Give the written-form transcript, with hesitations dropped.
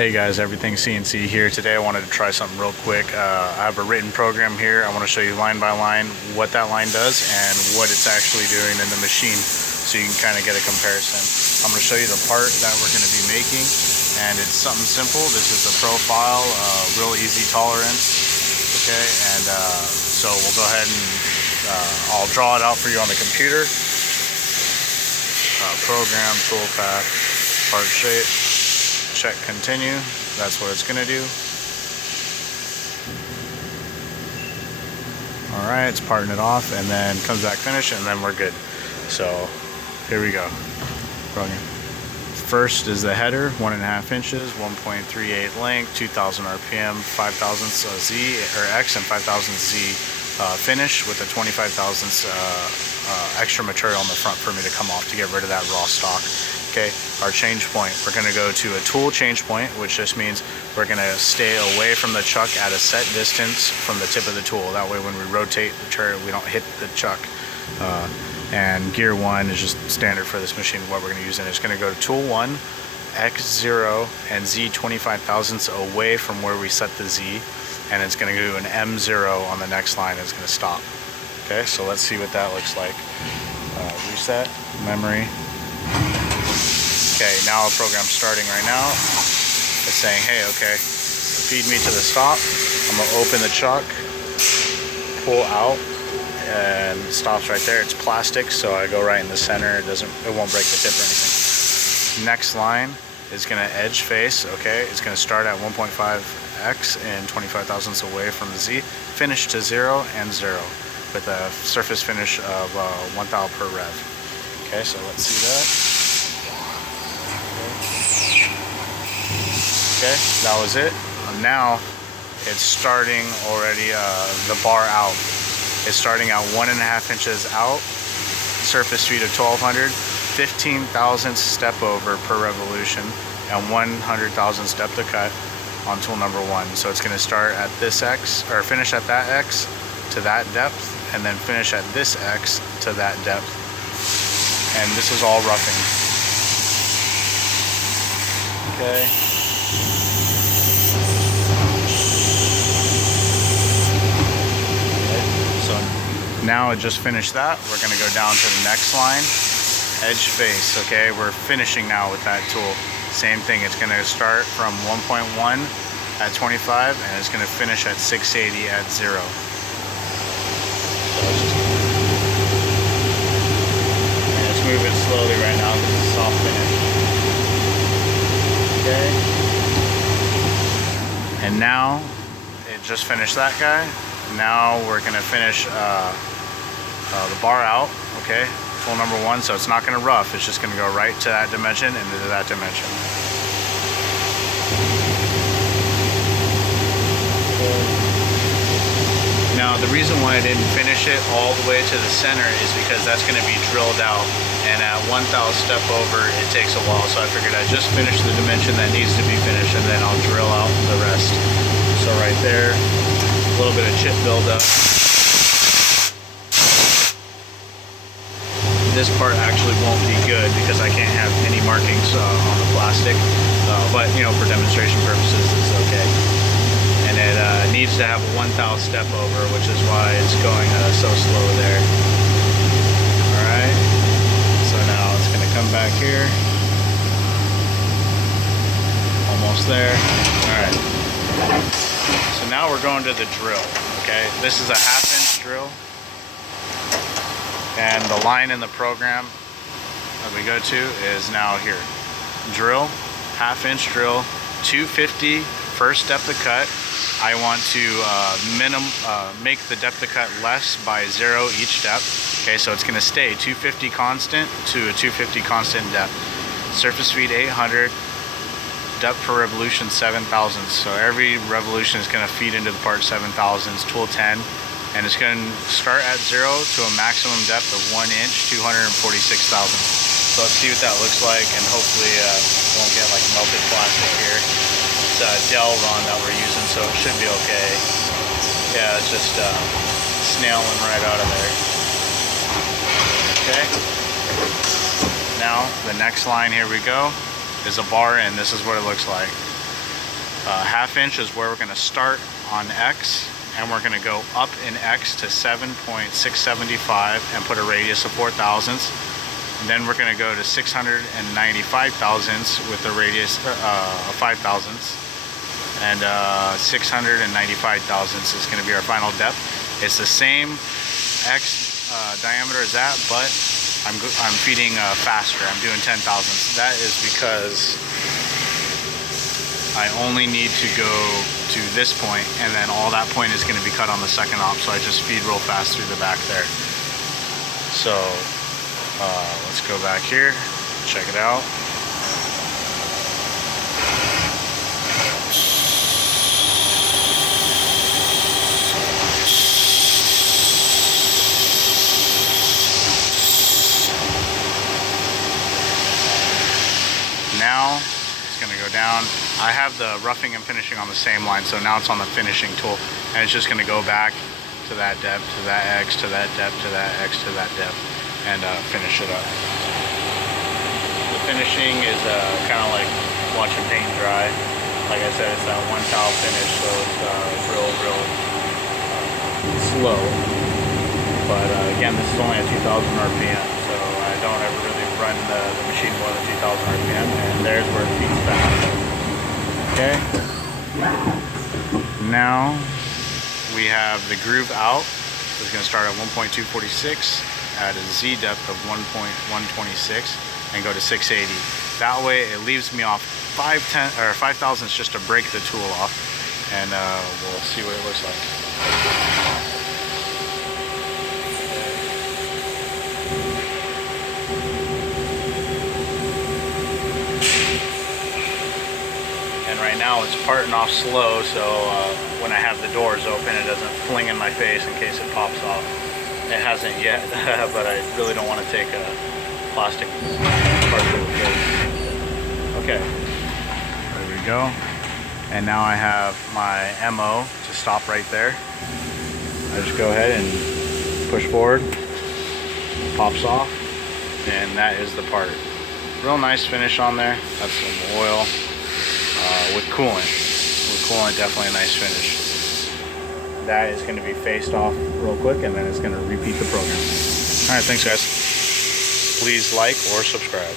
Hey guys, everything CNC here. Today I wanted to try something real quick. I have a written program here. I want to show you line by line what that line does and what it's actually doing in the machine so you can kind of get a comparison. I'm going to show you the part that we're going to be making, and it's something simple. This is the profile, real easy tolerance, okay? And so we'll go ahead and I'll draw it out for you on the computer. Program, toolpath, part shape. Check continue. That's what it's gonna do. Alright, it's parting it off and then comes back finish and then we're good. So here we go. Program. First is the header, 1.5 inches, 1.38 length, 2000 RPM, 5,000 Z or X and 5,000 Z finish with a 25,000 extra material on the front for me to come off to get rid of that raw stock. Okay, our change point, we're going to go to a tool change point, which just means we're going to stay away from the chuck at a set distance from the tip of the tool. That way when we rotate the turret, we don't hit the chuck. And gear 1 is just standard for this machine, what we're going to use. And it's going to go to tool 1, X0 and Z 25 thousandths away from where we set the Z. And it's going to do an M0 on the next line. It's going to stop. Okay, so let's see what that looks like. Reset, memory. Okay, now our program's starting right now. It's saying, hey, okay, feed me to the stop. I'm gonna open the chuck, pull out, and it stops right there. It's plastic, so I go right in the center. It won't break the tip or anything. Next line is gonna edge face, okay? It's gonna start at 1.5x and 25 thousandths away from the Z, finish to 0 and 0 with a surface finish of 1,000 per rev. Okay, so let's see that. Okay, that was it. Now it's starting already the bar out. It's starting at 1.5 inches out, surface speed of 1200, 15 thousandths step over per revolution, and 100,000 depth of cut on tool number 1. So it's going to start at this X, or finish at that X to that depth, and then finish at this X to that depth. And this is all roughing. Okay. So now it just finished that. We're going to go down to the next line, edge face. Okay, we're finishing now with that tool. Same thing, it's going to start from 1.1 at 25 and it's going to finish at 680 at 0. And it's moving slowly right now because it's soft finish. Okay. And now it just finished that guy. Now we're going to finish the bar out, okay, tool number 1, so it's not going to rough, it's just going to go right to that dimension and into that dimension. Now the reason why I didn't finish it all the way to the center is because that's going to be drilled out, and at 1,000 step over it takes a while, so I figured I'd just finish the dimension that needs to be finished and then I'll drill out the rest. So right there, a little bit of chip buildup. This part actually won't be good because I can't have any markings on the plastic, but you know, for demonstration purposes it's okay. And it needs to have a 1,000 step over, which is why it's going so slow there. Alright, so now it's going to come back here. Almost there. Alright. So now we're going to the drill, okay? This is a 1/2 inch drill. And the line in the program that we go to is now here. Drill, 1/2 inch drill, 250 first depth of cut. I want to make the depth of cut less by 0 each depth. Okay, so it's going to stay 250 constant to a 250 constant depth. Surface speed 800. Depth per revolution 7 thousandths. So every revolution is going to feed into the part 7 thousandths, tool 10, and it's going to start at 0 to a maximum depth of 1 inch, 246 thousandths. So let's see what that looks like, and hopefully won't get like melted plastic here. It's a Dell run that we're using, so it should be okay. Yeah, it's just snailing right out of there. Okay. Now the next line, here we go, is a bar in. This is what it looks like. 1/2 inch is where we're going to start on X, and we're going to go up in X to 7.675 and put a radius of 4 thousandths. And then we're going to go to 695 thousandths with a radius of 5 thousandths. And 695 thousandths is going to be our final depth. It's the same X diameter as that, but I'm feeding faster. I'm doing 10 thousandths. That is because I only need to go to this point, and then all that point is going to be cut on the second op, so I just feed real fast through the back there. So let's go back here, check it out. Now it's going to go down. I have the roughing and finishing on the same line, so now it's on the finishing tool, and it's just going to go back to that depth, to that X, to that depth, to that X, to that depth, and finish it up. The finishing is kind of like watching paint dry. Like I said, it's that one towel finish, so it's real slow. But again, this is only at 2,000 RPM, so I don't ever really run the machine more than 2,000 RPM, and there's where it feeds fast. Okay. Now we have the groove out. It's going to start at 1.246 at a Z depth of 1.126 and go to 680. That way it leaves me off 5 thousandths just to break the tool off, and we'll see what it looks like. Right now it's parting off slow, so when I have the doors open it doesn't fling in my face in case it pops off. It hasn't yet, but I really don't want to take a plastic part to the face. Okay, there we go. And now I have my MO to stop right there. I just go ahead and push forward, pops off, and that is the part. Real nice finish on there. That's some oil. With coolant. Definitely a nice finish. That is going to be faced off real quick, and then it's going to repeat the program. Alright, thanks guys. Please like or subscribe.